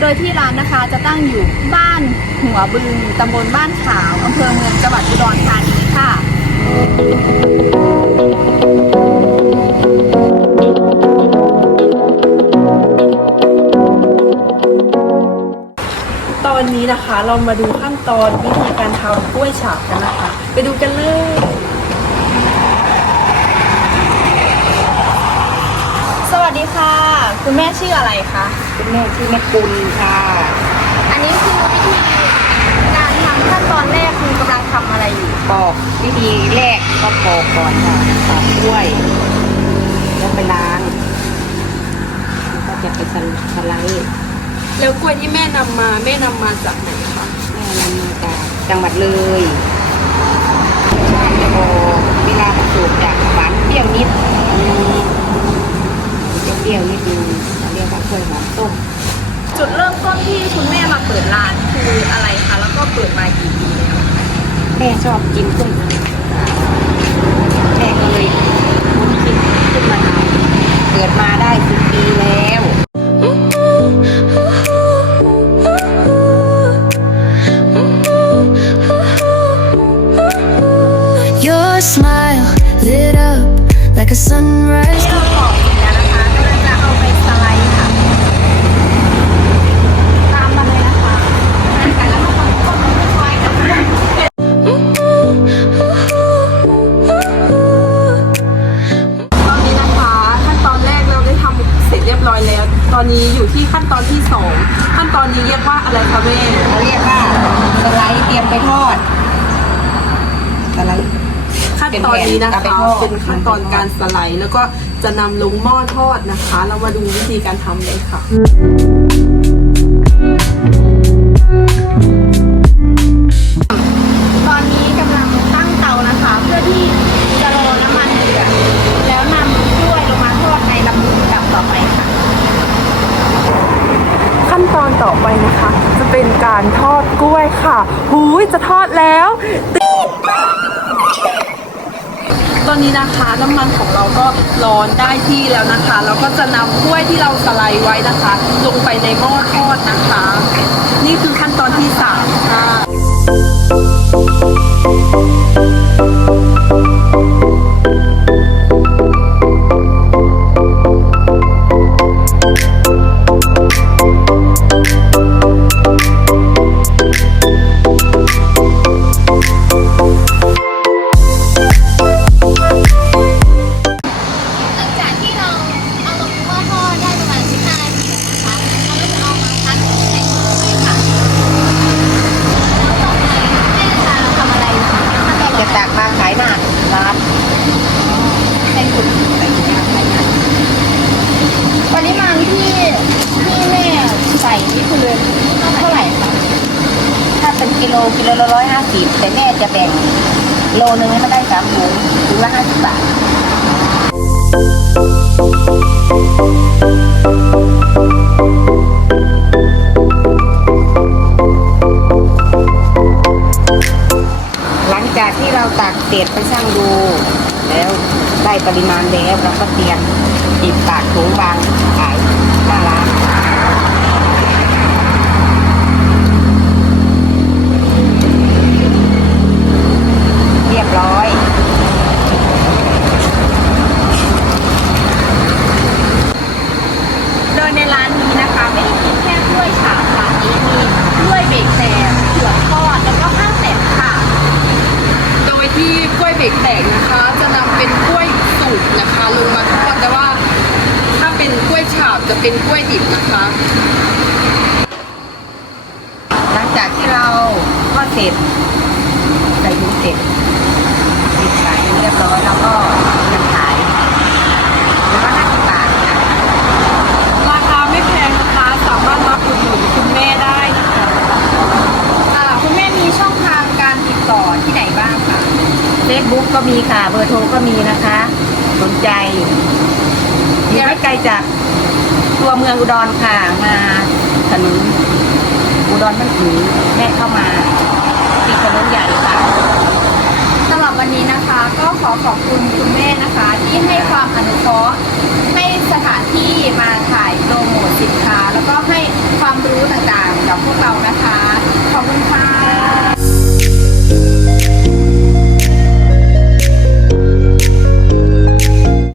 โดยที่ร้านนะคะจะตั้งอยู่บ้านหัวบึงตำบลบ้านขาวอำเภอเมืองจังหวัดอุดรธานีค่ะตอนนี้นะคะเรามาดูขั้นตอนวิธีการทำกล้วยฉาบกันนะคะ ไปดูกันเลย สวัสดีค่ะ คุณแม่ชื่ออะไรคะคุณแม่ชื่อแม่กุลค่ะ อันนี้คือวิธีการทำขั้นตอนแรกคือกำลังทำอะไรอยู่ปอกวิธีแรกก็ปอกก่อนค่ะปอกกล้วยแล้วไปล้างก็จะไปสไลด์แล้วกล้วยที่แม่นำมาแม่นำมาจากไหนคะ แม่นำมาจากจังหวัดเลยชาติจะบอกเวลาผสมจากหวานเปรี้ยวนิดอืม เปรี้ยวๆนิดนึงเราเรียกว่ากล้วยหอมต้มจุดเริ่มต้นที่คุณแม่มาเปิดร้านคืออะไรคะ แล้วก็เปิดมากี่ปีแล้วแม่ชอบกินกล้วยแม่ก็เลยคิดขึ้นมาทำเกิดมาได้สิบปีแล้ว Your smile lit up like a sunrise. อนนี้อยู่ที่ขั้นตอนที่สองขั้นตอนนี้เรียกว่าอะไรคะแม่เขาเรียกว่าสไลด์เตรียมไปทอดสไลด์ขั้นตอนนี้นะเป็นคะแผ่นเอาไปทอดเป็นขั้นตอนการสไลด์ แล้วก็จะนำลงหม้อทอดนะคะ เรามาดูวิธีการทำเลยค่ะ ต่อไปนะคะ จะเป็นการทอดกล้วยค่ะหูยจะทอดแล้วติ๊ดตอนนี้นะคะน้ำมันของเราก็ร้อนได้ที่แล้วนะคะ เราก็จะนำกล้วยที่เราสไลด์ไว้นะคะ ลงไปในหม้อทอด กิโลกิโลละร้อยห้าสิบแต่แม่จะแบ่งโลนึงให้มันได้สามถุงถุงละห้าสิบบาทหลังจากที่เราตักเศษไปชั่งดู แล้วได้ปริมาณแล้วเราก็เตรียมปิดปากถุงวางขายหน้าร้าน เรียบร้อย โดยในร้านนี้นะคะ ไม่ได้กินแค่กล้วยฉาบค่ะยังมีกล้วยเบรกแตกเผือกทอดแล้วก็ข้าวแตกค่ะ โดยที่ กล้กแตกนะคะ จะนำเป็นกล้วยสุกนะคะ ลงมาทอดแต่ว่าถ้าเป็นกล้วยฉาบจะเป็นกล้วยดิบนะคะ หลังจากที่เราทอดเสร็จใส่ถุงเสร็จปิดขายเรียบร้อยแล้วก็จะขายแล้วก็ห้าสิบบาทค่ะ ราคาไม่แพงนะคะ สามารถมาอุดหนุนคุณแม่ได้นะคะ อ่าคุณแม่มีช่องทางการติดต่อที่ไหนบ้างคะ เฟซบุ๊ ก็มีค่ะ เบอร์โทรก็มีนะคะ สนใจอยู่ไม่ไกลจากตัวเมืองอุดรค่ะมาถนนอุดรมันถือแม่เข้ามาติดถนนใหญ่ค่ะ